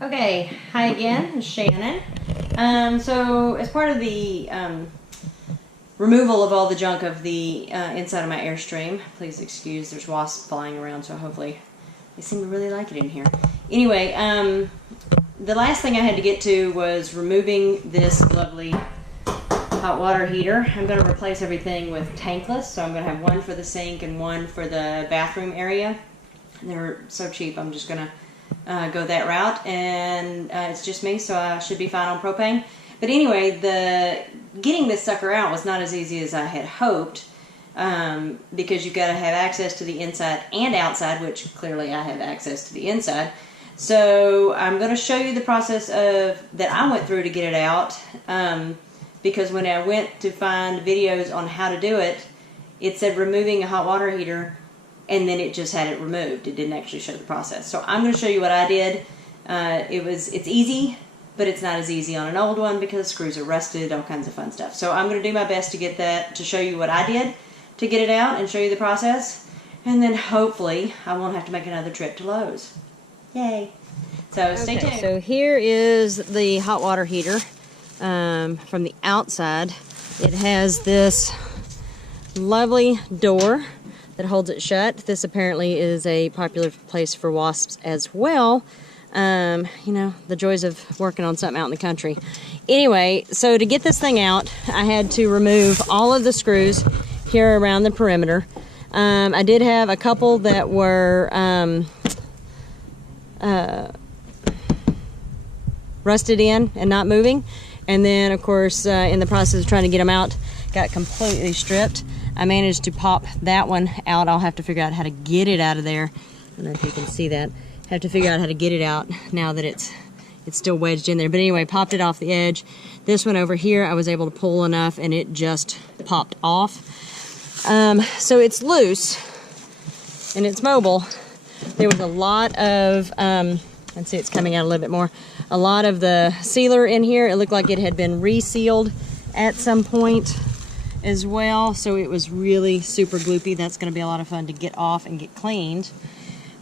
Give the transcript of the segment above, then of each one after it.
Okay, hi again, it's Shannon. So as part of the removal of all the junk of the inside of my Airstream, please excuse, there's wasps flying around, so hopefully they seem to really like it in here. Anyway, the last thing I had to get to was removing this lovely hot water heater. I'm going to replace everything with tankless, so I'm going to have one for the sink and one for the bathroom area. They're so cheap, I'm just going to go that route, and it's just me, so I should be fine on propane. But anyway, getting this sucker out was not as easy as I had hoped, because you've got to have access to the inside and outside, which clearly I have access to the inside. So I'm going to show you the process that I went through to get it out, because when I went to find videos on how to do it, it said removing a hot water heater, and then it just had it removed. It didn't actually show the process. So I'm going to show you what I did. It's easy, but it's not as easy on an old one because screws are rusted, all kinds of fun stuff. So I'm going to do my best to get that, to show you what I did to get it out and show you the process. And then hopefully I won't have to make another trip to Lowe's. Yay. So stay tuned. So here is the hot water heater from the outside. It has this lovely door that holds it shut. This apparently is a popular place for wasps as well. You know, the joys of working on something out in the country. Anyway, so to get this thing out, I had to remove all of the screws here around the perimeter. I did have a couple that were rusted in and not moving. And then, of course, in the process of trying to get them out, got completely stripped. I managed to pop that one out. I'll have to figure out how to get it out of there. I don't know if you can see that. Have to figure out how to get it out now that it's still wedged in there. But anyway, popped it off the edge. This one over here, I was able to pull enough and it just popped off. So it's loose and it's mobile. There was a lot of, let's see, it's coming out a little bit more. A lot of the sealer in here. It looked like it had been resealed at some point as well, so it was really super gloopy. That's going to be a lot of fun to get off and get cleaned.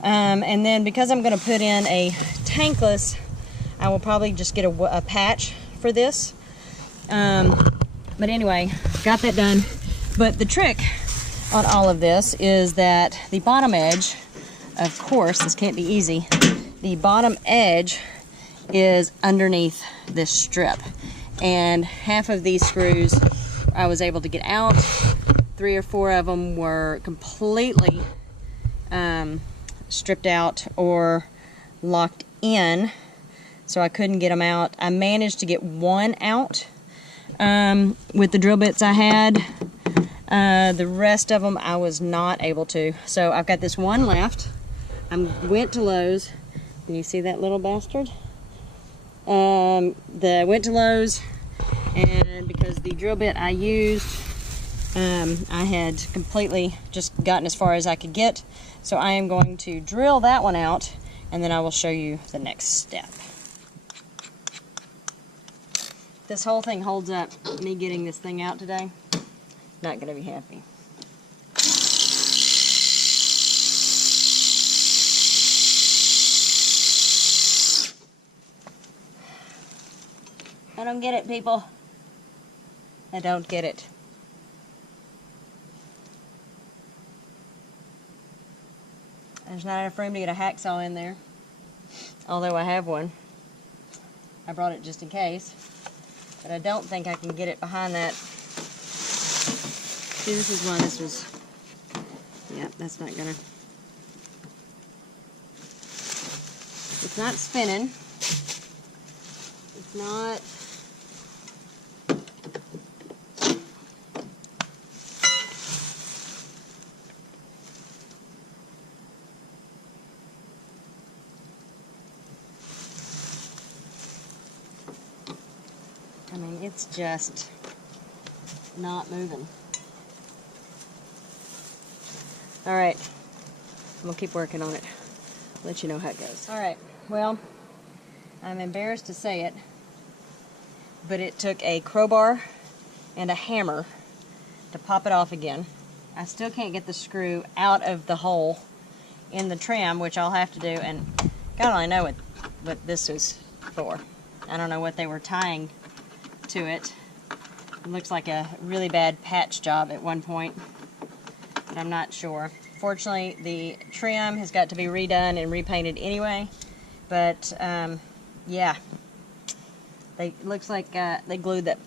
And then because I'm going to put in a tankless, I will probably just get a patch for this. But anyway, got that done. But the trick on all of this is that the bottom edge, of course, this can't be easy, the bottom edge is underneath this strip. And half of these screws I was able to get out. 3 or 4 of them were completely stripped out or locked in, so I couldn't get them out. I managed to get one out with the drill bits I had. The rest of them I was not able to. So I've got this one left. I went to Lowe's. Can you see that little bastard? Went to Lowe's, and because the drill bit I used, I had completely just gotten as far as I could get. So I am going to drill that one out, and then I will show you the next step. This whole thing holds up. Me getting this thing out today, not going to be happy. I don't get it, people. I don't get it. There's not enough room to get a hacksaw in there, although I have one. I brought it just in case, but I don't think I can get it behind that. See, this is one, this was, yeah, that's not gonna, it's not spinning. It's not, I mean, it's just not moving. All right, I'm gonna keep working on it. Let you know how it goes. All right, well, I'm embarrassed to say it, but it took a crowbar and a hammer to pop it off again. I still can't get the screw out of the hole in the trim, which I'll have to do, and God only know what this is for. I don't know what they were tying to it. It looks like a really bad patch job at one point, but I'm not sure. Fortunately, the trim has got to be redone and repainted anyway, but yeah, looks like they glued that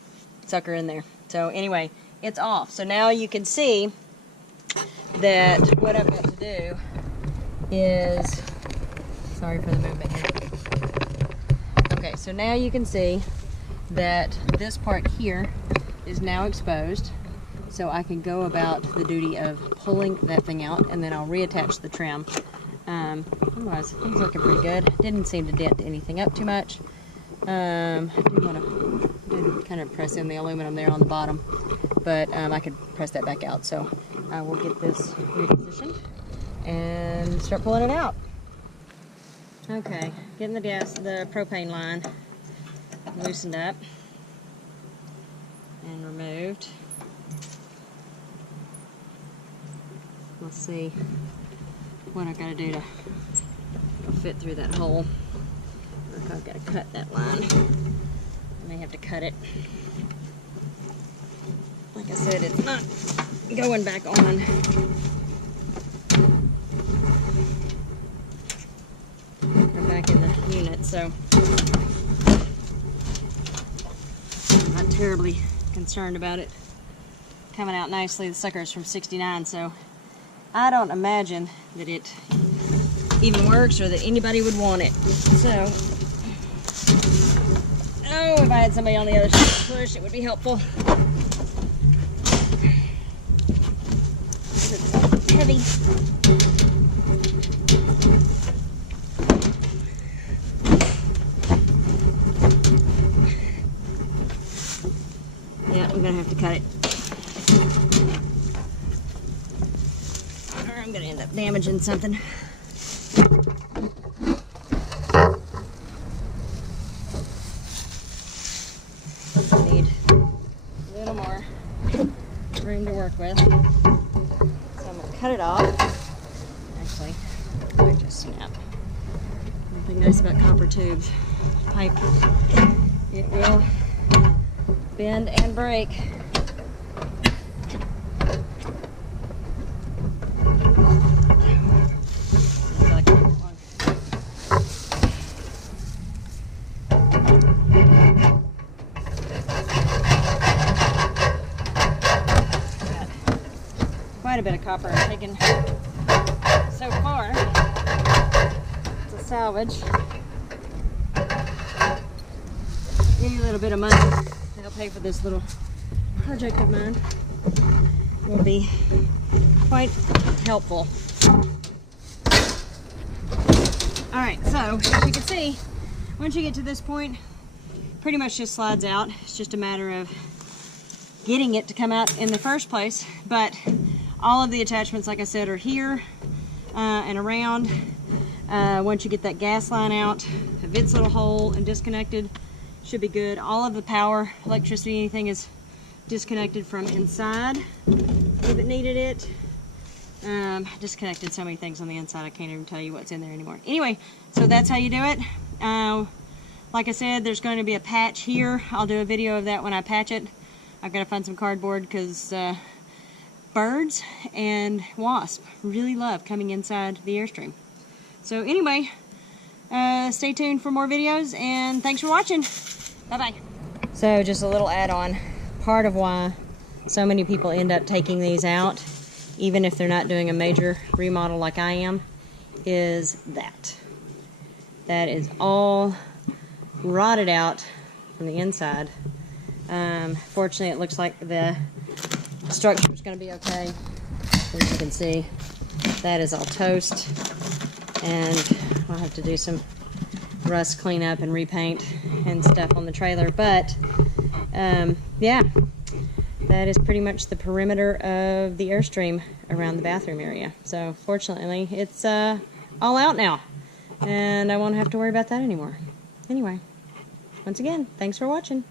sucker in there. So anyway, it's off. So now you can see that what I've got to do is, sorry for the movement here. Okay, so now you can see that this part here is now exposed, so I can go about the duty of pulling that thing out, and then I'll reattach the trim. Otherwise, it's looking pretty good. Didn't seem to dent anything up too much. I do want to kind of press in the aluminum there on the bottom, but I could press that back out. So I will get this repositioned and start pulling it out. Okay, getting the propane line loosened up and removed. Let's see what I've got to do to fit through that hole. Or if I've got to cut that line. I may have to cut it. Like I said, it's not going back on. Or back in the unit, so I'm not terribly concerned about it coming out nicely. The sucker is from '69, so I don't imagine that it even works or that anybody would want it. So, oh, if I had somebody on the other side to push, it would be helpful. It's heavy. Yeah, I'm gonna have to cut it. Or I'm gonna end up damaging something. Need a little more room to work with. So I'm gonna cut it off. Actually, I just snap. One thing nice about copper tubes, pipe, it will bend and break. Quite a bit of copper I've taken so far. It's a salvage. Any little bit of money that'll pay for this little project of mine will be quite helpful. Alright, so as you can see, once you get to this point, pretty much just slides out. It's just a matter of getting it to come out in the first place, but all of the attachments, like I said, are here and around. Once you get that gas line out of its little hole and disconnected, should be good. All of the power, electricity, anything is disconnected from inside if it needed it. Disconnected so many things on the inside I can't even tell you what's in there anymore. Anyway, so that's how you do it. Like I said, there's going to be a patch here. I'll do a video of that when I patch it. I've got to find some cardboard because birds and wasps really love coming inside the Airstream. So anyway, stay tuned for more videos, and thanks for watching. Bye-bye. So just a little add-on. Part of why so many people end up taking these out, even if they're not doing a major remodel like I am, is that. That is all rotted out from the inside. Fortunately, it looks like the structure is going to be okay. As you can see, that is all toast, and I'll have to do some rust cleanup and repaint and stuff on the trailer. But yeah, that is pretty much the perimeter of the Airstream around the bathroom area. So fortunately, it's all out now, and I won't have to worry about that anymore. Anyway, once again, thanks for watching.